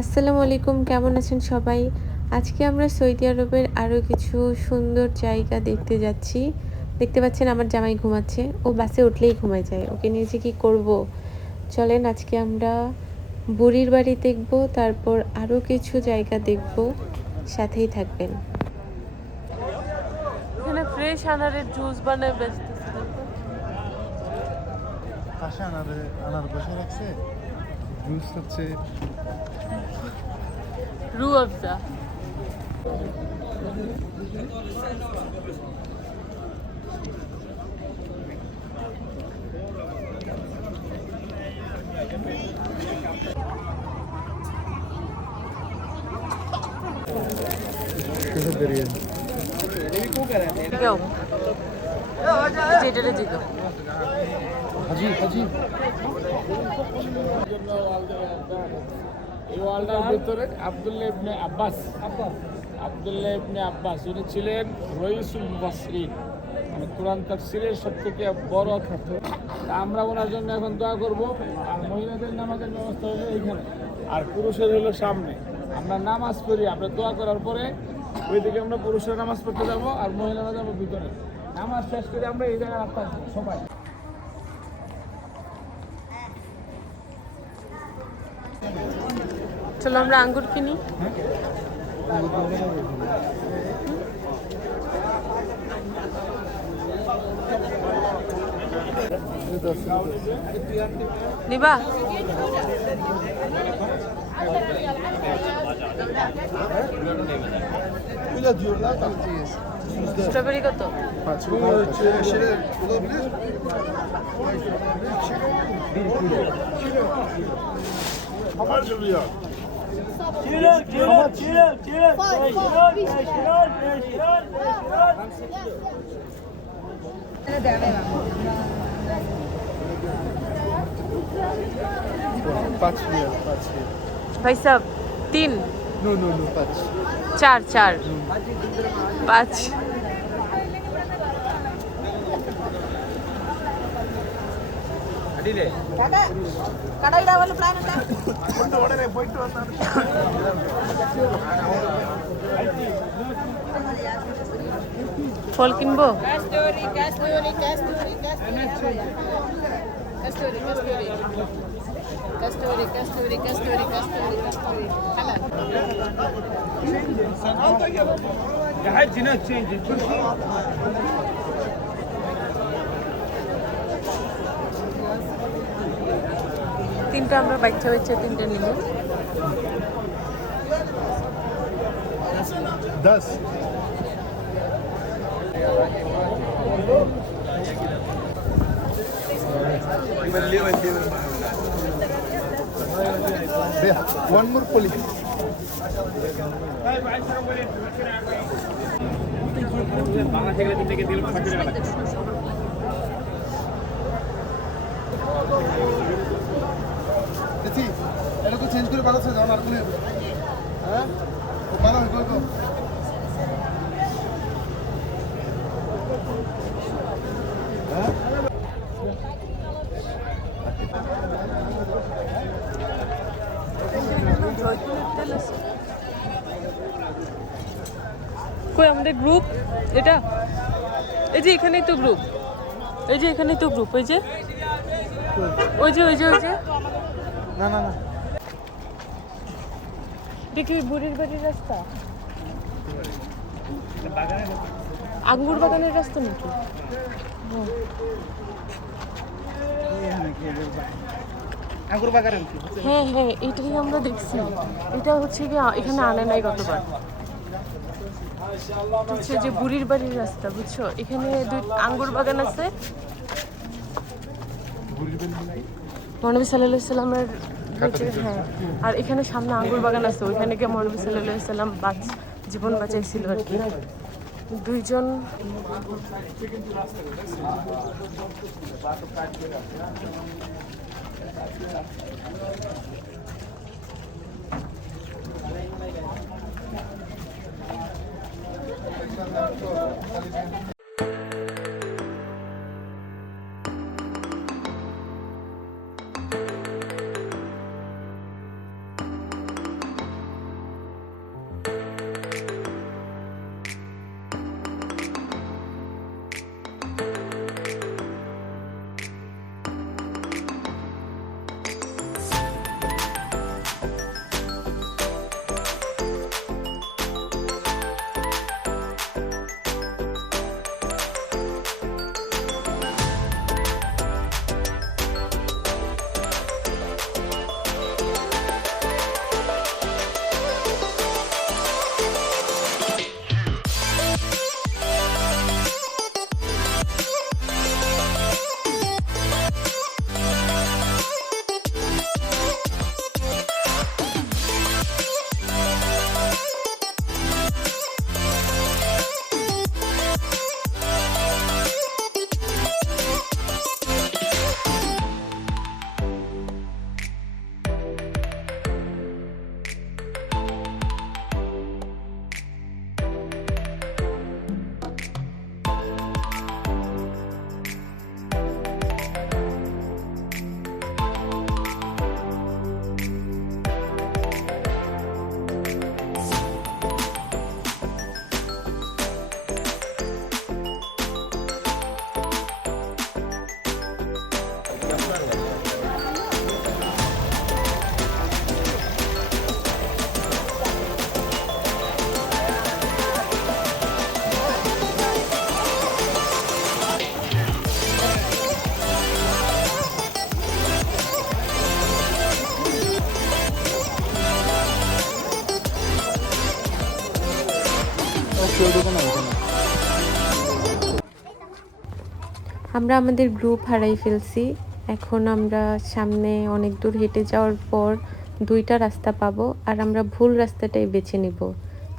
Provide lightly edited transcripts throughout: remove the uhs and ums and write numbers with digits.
আসসালামু আলাইকুম, কেমন আছেন সবাই? আজকে আমরা সৌদি আরবের আরও কিছু সুন্দর জায়গা দেখতে যাচ্ছি। দেখতে পাচ্ছেন আমার জামাই ঘুমাচ্ছে। ও বাসে উঠলেই ঘুমায় যায়। ওকে নিয়ে যে কী করব? চলেন আজকে আমরা বুড়ির বাড়ি দেখব, তারপর আরও কিছু জায়গা দেখব। সাথেই থাকবেন। এখানে ফ্রেশ আনারের জুস বানায় বেচতেছে। পাশে আনার বসে রাখছে, জুস হচ্ছে রু আফজা। জিগাও যেটা জিগাও। হাজি হাজি এই ওয়ালটার ভিতরে আব্দুল্লাহ ইবনে আব্বাস উনি ছিলেন রইসুল মুফাসসিরিন, মানে কোরআন তাফসীরের সবথেকে বড় ছাত্র। আমরা ওনার জন্য এখন দোয়া করব। আর মহিলাদের নামাজের ব্যবস্থা হলো এইখানে, আর পুরুষের হলো সামনে। আমরা নামাজ পড়ি, আমরা দোয়া করার পরে ওইদিকে আমরা পুরুষের নামাজ পড়তে যাবো আর মহিলারা যাবো ভিতরে। নামাজ শেষ করে আমরা এই জায়গায় রাখতে সবাই। চলো আমরা আঙ্গুর কিনি। নিবা? স্ট্রবেরি কত? ভাই সাহেব 3 नो नो नो 5 4 4 5 ফল কিনবো। তিনটা আমরা বাচ্চা তিনটা নিব। 10 one more police এটা তো চেঞ্জ করে বানাচ্ছে যখন আর কোনো হ্যাঁ বানা হইব তো হ্যাঁ কই আমাদের গ্রুপ? এটা এই যে এখানেই তো গ্রুপ, এই যে এখানেই তো গ্রুপ, ওই যে ওই যে ওই যে ওই যে না না না দেখি বুড়ির বাড়ির রাস্তা, আঙ্গুর বাগানের রাস্তা নাকি? আঙ্গুর বাগান হ্যাঁ হ্যাঁ এটাই আমরা দেখছি। এটা হচ্ছে কি এখানে আনে নাই গতবার। হচ্ছে যে বুড়ির বাড়ির রাস্তা, বুঝছো? এখানে আঙ্গুর বাগান আছে। মহানবী সাল্লাল্লাহু আলাইহি সাল্লামের হ্যাঁ, আর এখানে সামনে আঙ্গুর বাগান আছে। ওইখানে গিয়ে মহানবী সাল্লাল্লাহু আলাইহি সাল্লাম জীবন বাঁচাইছিল আর কি। দুইজন কেউ ঢুকে না এখানে। আমরা আমাদের গ্রুপ হারাই ফেলছি। এখন আমরা সামনে অনেক দূর হেঁটে যাওয়ার পর 2টা রাস্তা পাবো, আর আমরা ভুল রাস্তাটাই বেছে নিব।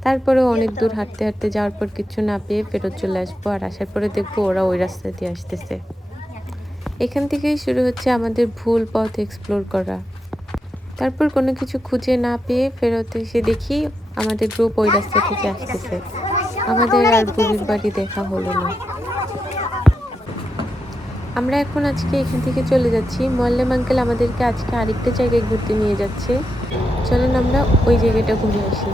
তারপরেও অনেক দূর হাঁটতে হাঁটতে যাওয়ার পর কিছু না পেয়ে ফেরত চলে আসবো, আর আসার পরে দেখবো ওরা ওই রাস্তা দিয়ে আসতেছে। এখান থেকেই শুরু হচ্ছে আমাদের ভুল পথ এক্সপ্লোর করা। তারপর কোনো কিছু খুঁজে না পেয়ে ফেরত এসে দেখি আমাদের গ্রুপ ওই রাস্তা থেকে আসতেছে। আমাদের আর বুড়ির বাড়ি দেখা হলো না। আমরা এখন আজকে এখান থেকে চলে যাচ্ছি। মোয়াল্লেম আঙ্কেল আমাদেরকে আজকে আরেকটা জায়গায় ঘুরতে নিয়ে যাচ্ছে। চলেন আমরা ওই জায়গাটা ঘুরে আসি।